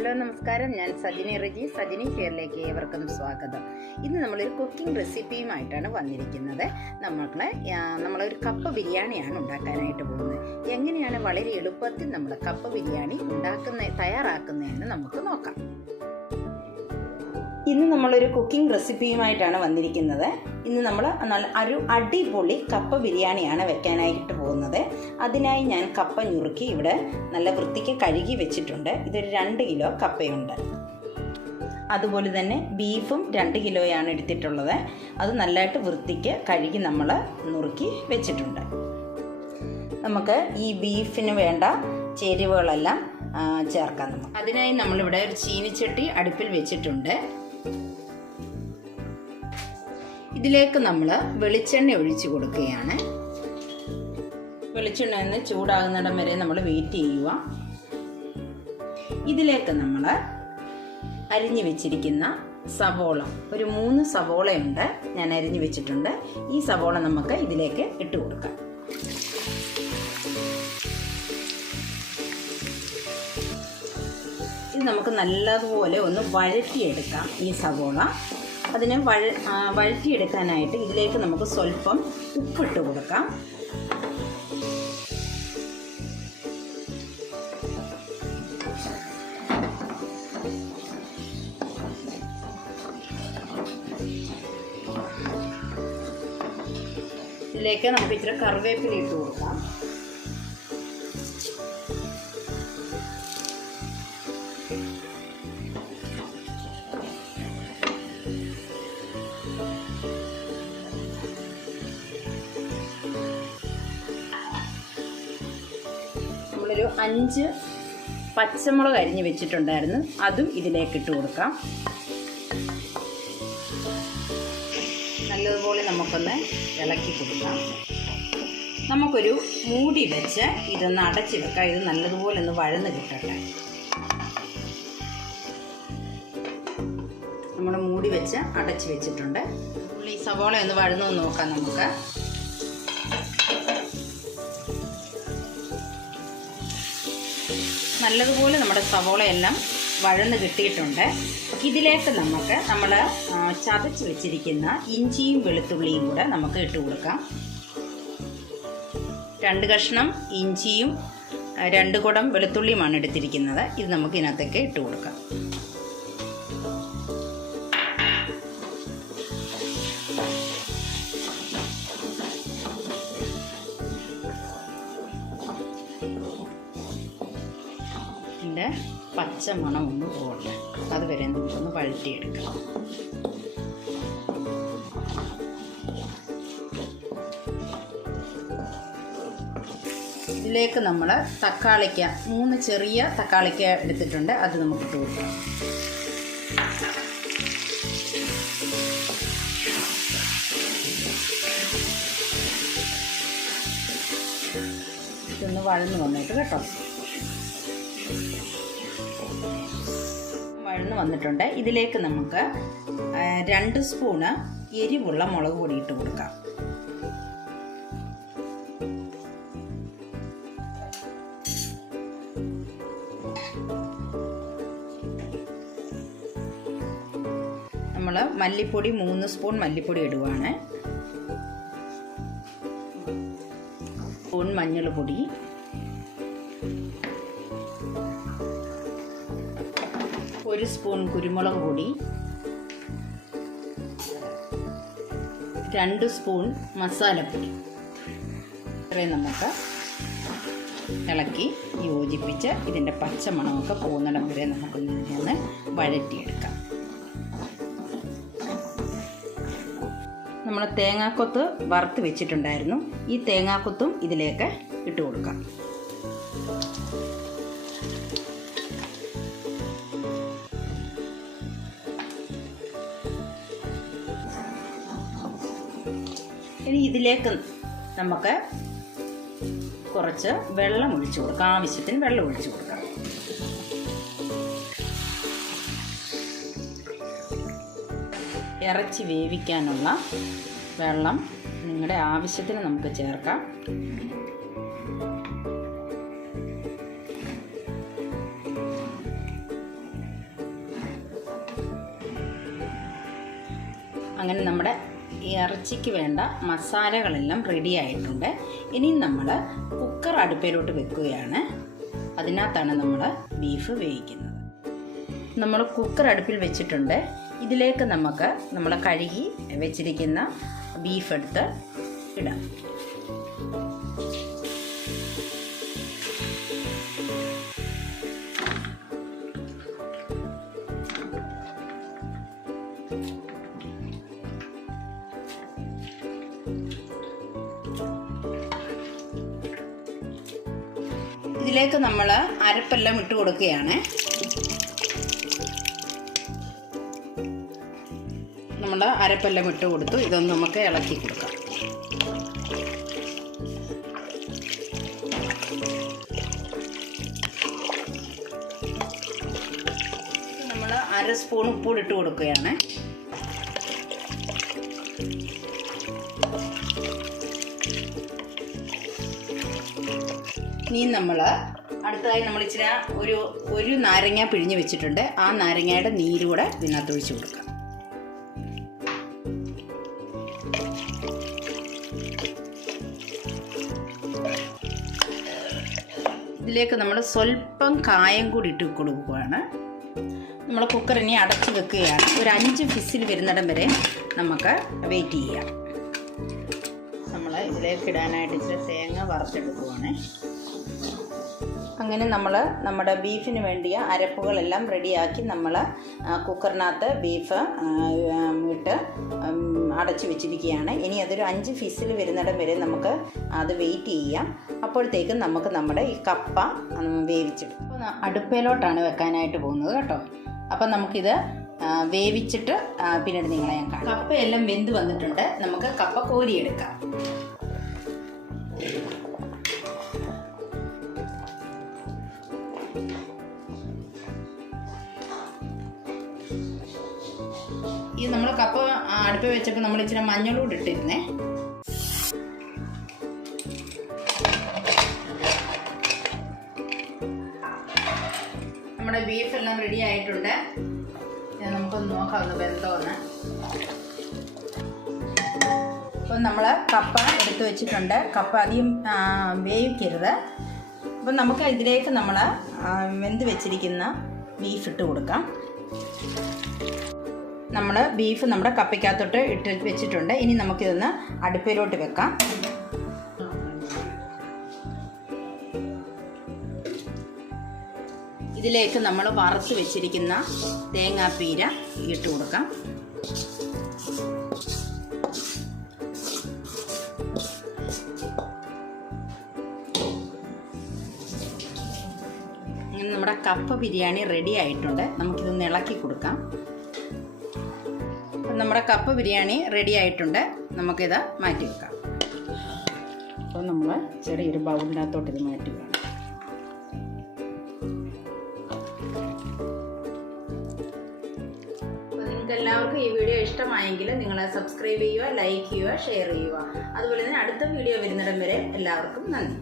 Hello നമസ്കാരം. ഞാൻ സജിനി റജി സജിനി കെയറിലേക്ക് ഏവർക്കും സ്വാഗതം. ഇന്ന് നമ്മളൊരു കുക്കിംഗ് റെസിപ്പിയുമായിട്ടാണ് വന്നിരിക്കുന്നത്. നമ്മൾ നമ്മളൊരു കപ്പ ബിരിയാണിയാണ് ഉണ്ടാക്കാനായിട്ട് പോകുന്നത്. എങ്ങനെയാണ് വളരെ എളുപ്പത്തിൽ നമ്മൾ കപ്പ ബിരിയാണി ഉണ്ടാക്കുന്ന തയ്യാറാക്കുന്നതെന്ന് നമുക്ക് നോക്കാം. ഇന്ന് നമ്മളൊരു കുക്കിംഗ് റെസിപ്പിയുമായിട്ടാണ് വന്നിരിക്കുന്നത്. ഇന്ന് നമ്മൾ നല്ല ഒരു അടിപൊളി കപ്പ ബിരിയാണിയാണ് വെക്കാനായിട്ട് പോകുന്നത്. അതിനായി ഞാൻ കപ്പ ഞുറുക്കി ഇവിടെ നല്ല വൃത്തിക്ക് കഴുകി വെച്ചിട്ടുണ്ട്. ഇതൊരു രണ്ട് കിലോ കപ്പയുണ്ട്. അതുപോലെ തന്നെ ബീഫും രണ്ട് കിലോയാണ് എടുത്തിട്ടുള്ളത്. അത് നല്ലതായിട്ട് വൃത്തിക്ക് കഴുകി നമ്മൾ നുറുക്കി വെച്ചിട്ടുണ്ട്. നമുക്ക് ഈ ബീഫിന് വേണ്ട ചേരുവകളെല്ലാം ചേർക്കാം നമുക്ക്. അതിനായി നമ്മളിവിടെ ഒരു ചീനിച്ചട്ടി അടുപ്പിൽ വെച്ചിട്ടുണ്ട്. ഇതിലേക്ക് നമ്മൾ വെളിച്ചെണ്ണ ഒഴിച്ചു കൊടുക്കുകയാണ്. വെളിച്ചെണ്ണ ഒന്ന് ചൂടാകുന്നിടം വരെ നമ്മൾ വെയിറ്റ് ചെയ്യുക. ഇതിലേക്ക് നമ്മൾ അരിഞ്ഞു വെച്ചിരിക്കുന്ന സവോള. ഒരു മൂന്ന് സവോളയുണ്ട് ഞാൻ അരിഞ്ഞു വെച്ചിട്ടുണ്ട്. ഈ സവോള നമുക്ക് ഇതിലേക്ക് ഇട്ട് കൊടുക്കാം. ഇത് നമുക്ക് നല്ലതുപോലെ ഒന്ന് വഴറ്റിയെടുക്കാം ഈ സവോള. അതിനെ വഴ വഴറ്റിയെടുക്കാനായിട്ട് ഇതിലേക്ക് നമുക്ക് സ്വല്പം ഉപ്പിട്ട് കൊടുക്കാം. ഇതിലേക്ക് നമുക്ക് ഇച്ചിരി കറിവേപ്പില ഇട്ട് കൊടുക്കാം. നമ്മളൊരു അഞ്ച് പച്ചമുളക് അരിഞ്ഞ് വെച്ചിട്ടുണ്ടായിരുന്നു. അതും ഇതിലേക്ക് ഇട്ട് കൊടുക്കാം. നല്ലതുപോലെ നമുക്കൊന്ന് ഇളക്കി കൊടുക്കാം. നമുക്കൊരു മൂടി വെച്ച് ഇതൊന്ന് അടച്ചു വെക്കാം. ഇത് നല്ലതുപോലെ ഒന്ന് വഴന്ന് കിട്ടട്ടെ. നമ്മൾ മൂടി വെച്ച് അടച്ചു വെച്ചിട്ടുണ്ട്. ഈ സവോള ഒന്ന് വഴന്നു നോക്കാം നമുക്ക്. നല്ലതുപോലെ നമ്മുടെ സവോളയെല്ലാം വഴന്ന് കിട്ടിയിട്ടുണ്ട്. ഇതിലേക്ക് നമുക്ക് നമ്മൾ ചതച്ച് വെച്ചിരിക്കുന്ന ഇഞ്ചിയും വെളുത്തുള്ളിയും കൂടെ നമുക്ക് ഇട്ട് കൊടുക്കാം. രണ്ട് കഷ്ണം ഇഞ്ചിയും രണ്ട് കുടം വെളുത്തുള്ളിയുമാണ് എടുത്തിരിക്കുന്നത്. ഇത് നമുക്ക് ഇതിനകത്തേക്ക് ഇട്ട് കൊടുക്കാം. പച്ച മണം ഒന്ന് പോകട്ടെ അതുവരെ നമുക്കൊന്ന് വഴറ്റിയെടുക്കണം ഇതിലേക്ക് നമ്മൾ തക്കാളിക്ക മൂന്ന് ചെറിയ തക്കാളിക്ക എടുത്തിട്ടുണ്ട്. അത് നമുക്ക് ഇട്ട് ഇതൊന്ന് വഴന്ന് വന്നിട്ട് കേട്ടോ. വന്നിട്ടുണ്ട്. ഇതിലേക്ക് നമുക്ക് രണ്ട് സ്പൂണ് എരിവുള്ള മുളക് പൊടി ഇട്ട് കൊടുക്കാം. നമ്മൾ മല്ലിപ്പൊടി മൂന്ന് സ്പൂൺ മല്ലിപ്പൊടി ഇടുവാണ്. സ്പൂൺ മഞ്ഞൾ പൊടി ഒരു സ്പൂൺ കുരുമുളക് പൊടി രണ്ട് സ്പൂൺ മസാലപ്പൊടി. ഇത്രയും നമുക്ക് ഇളക്കി യോജിപ്പിച്ച് ഇതിന്റെ പച്ചമണമൊക്കെ പോകുന്നിടം വരെ നമുക്ക് ഇതിനെ വഴറ്റിയെടുക്കാം. നമ്മൾ തേങ്ങാക്കൊത്ത് വറുത്ത് വെച്ചിട്ടുണ്ടായിരുന്നു. ഈ തേങ്ങാക്കൊത്തും ഇതിലേക്ക് ഇട്ട് കൊടുക്കാം. ഇതിലേക്ക് നമുക്ക് കുറച്ച് വെള്ളം ഒഴിച്ചു കൊടുക്കുക ആവശ്യത്തിന് വെള്ളം ഒഴിച്ചു കൊടുക്കാം. ഇറച്ചി വേവിക്കാനുള്ള വെള്ളം നിങ്ങളുടെ ആവശ്യത്തിന് നമുക്ക് ചേർക്കാം. അങ്ങനെ നമ്മുടെ ഇറച്ചിക്ക് വേണ്ട മസാലകളെല്ലാം റെഡി ആയിട്ടുണ്ട്. ഇനി നമ്മൾ കുക്കർ അടുപ്പിലോട്ട് വെക്കുകയാണ്. അതിനകത്താണ് നമ്മൾ ബീഫ് വേവിക്കുന്നത്. നമ്മൾ കുക്കർ അടുപ്പിൽ വെച്ചിട്ടുണ്ട്. ഇതിലേക്ക് നമുക്ക് നമ്മൾ കഴുകി വെച്ചിരിക്കുന്ന ബീഫ് എടുത്ത് ഇടാം. ഇതിലേക്ക് നമ്മൾ അരപ്പെല്ലാം ഇട്ട് കൊടുക്കുകയാണ്. നമ്മൾ അരപ്പെല്ലാം ഇട്ട് കൊടുത്തു. ഇതൊന്ന് നമുക്ക് ഇളക്കി കൊടുക്കാം. നമ്മൾ അര സ്പൂൺ ഉപ്പൂടി ഇട്ട് കൊടുക്കുകയാണ്. ഇനി നമ്മൾ അടുത്തതായി നമ്മൾ ഇച്ചിരി ഒരു ഒരു നാരങ്ങ പിഴിഞ്ഞ് വെച്ചിട്ടുണ്ട്. ആ നാരങ്ങയുടെ നീരൂടെ ഇതിനകത്ത് ഒഴിച്ചു കൊടുക്കാം. ഇതിലേക്ക് നമ്മൾ സ്വല്പം കായം കൂടി ഇട്ട് കൊടുക്കുകയാണ്. നമ്മൾ കുക്കർ ഇനി അടച്ച് വെക്കുകയാണ്. ഒരു അഞ്ച് ഫിസിൽ വരുന്നിടം വരെ നമുക്ക് വെയിറ്റ് ചെയ്യാം. നമ്മൾ ഇതിലേക്ക് ഇടാനായിട്ട് ഇച്ചിരി തേങ്ങ വറുത്തെടുക്കുവാണ്. അങ്ങനെ നമ്മൾ നമ്മുടെ ബീഫിന് വേണ്ടിയ അരപ്പുകളെല്ലാം റെഡിയാക്കി നമ്മൾ കുക്കറിനകത്ത് ബീഫ് ഇട്ട് അടച്ചു വെച്ചിരിക്കുകയാണ്. ഇനി അതൊരു അഞ്ച് ഫിസിൽ വരുന്നിടം വരെ നമുക്ക് അത് വെയിറ്റ് ചെയ്യാം. അപ്പോഴത്തേക്കും നമുക്ക് നമ്മുടെ ഈ കപ്പ വേവിച്ചിട്ട് അപ്പോൾ അടുപ്പയിലോട്ടാണ് വെക്കാനായിട്ട് പോകുന്നത് കേട്ടോ. അപ്പം നമുക്കിത് വേവിച്ചിട്ട് പിന്നീട് നിങ്ങളെ ഞാൻ കാണാം കപ്പയെല്ലാം വെന്ത് വന്നിട്ടുണ്ട്. നമുക്ക് കപ്പ കോരിയെടുക്കാം. ഈ നമ്മൾ കപ്പ അടുപ്പ് വെച്ചപ്പോൾ നമ്മൾ ഇച്ചിരി മഞ്ഞളൂടെ ഇട്ടിരുന്നേ. നമ്മുടെ ബീഫ് എല്ലാം റെഡി ആയിട്ടുണ്ട്. നമുക്കൊന്ന് നോക്കാം ഒന്ന് വെന്തോന്ന്. അപ്പം നമ്മൾ കപ്പ എടുത്തു വെച്ചിട്ടുണ്ട്. കപ്പ അധികം വേവിക്കരുത്. അപ്പം നമുക്ക് ഇതിലേക്ക് നമ്മൾ വെന്ത് വെച്ചിരിക്കുന്ന ബീഫ് ഇട്ട് കൊടുക്കാം. നമ്മൾ ബീഫ് നമ്മുടെ കപ്പയ്ക്കകത്തോട്ട് ഇട്ട് വെച്ചിട്ടുണ്ട്. ഇനി നമുക്കിതൊന്ന് അടുപ്പിലോട്ട് വെക്കാം. ഇതിലേക്ക് നമ്മൾ വറുത്ത് വെച്ചിരിക്കുന്ന തേങ്ങാപ്പീര ഇട്ട് കൊടുക്കാം. നമ്മുടെ കപ്പ ബിരിയാണി റെഡി ആയിട്ടുണ്ട്. നമുക്കിതൊന്ന് ഇളക്കി കൊടുക്കാം. നമ്മുടെ കപ്പ് ബിരിയാണി റെഡി ആയിട്ടുണ്ട്. നമുക്കിത് മാറ്റി വെക്കാം. അപ്പോൾ നമ്മൾ ചെറിയൊരു ബൗളിനകത്തോട്ട് ഇത് മാറ്റി വെക്കാം എല്ലാവർക്കും ഈ വീഡിയോ ഇഷ്ടമായെങ്കിൽ നിങ്ങൾ സബ്സ്ക്രൈബ് ചെയ്യുക ലൈക്ക് ചെയ്യുക ഷെയർ ചെയ്യുക. അതുപോലെ തന്നെ അടുത്ത വീഡിയോ വരുന്നിടം വരെ എല്ലാവർക്കും നന്ദി.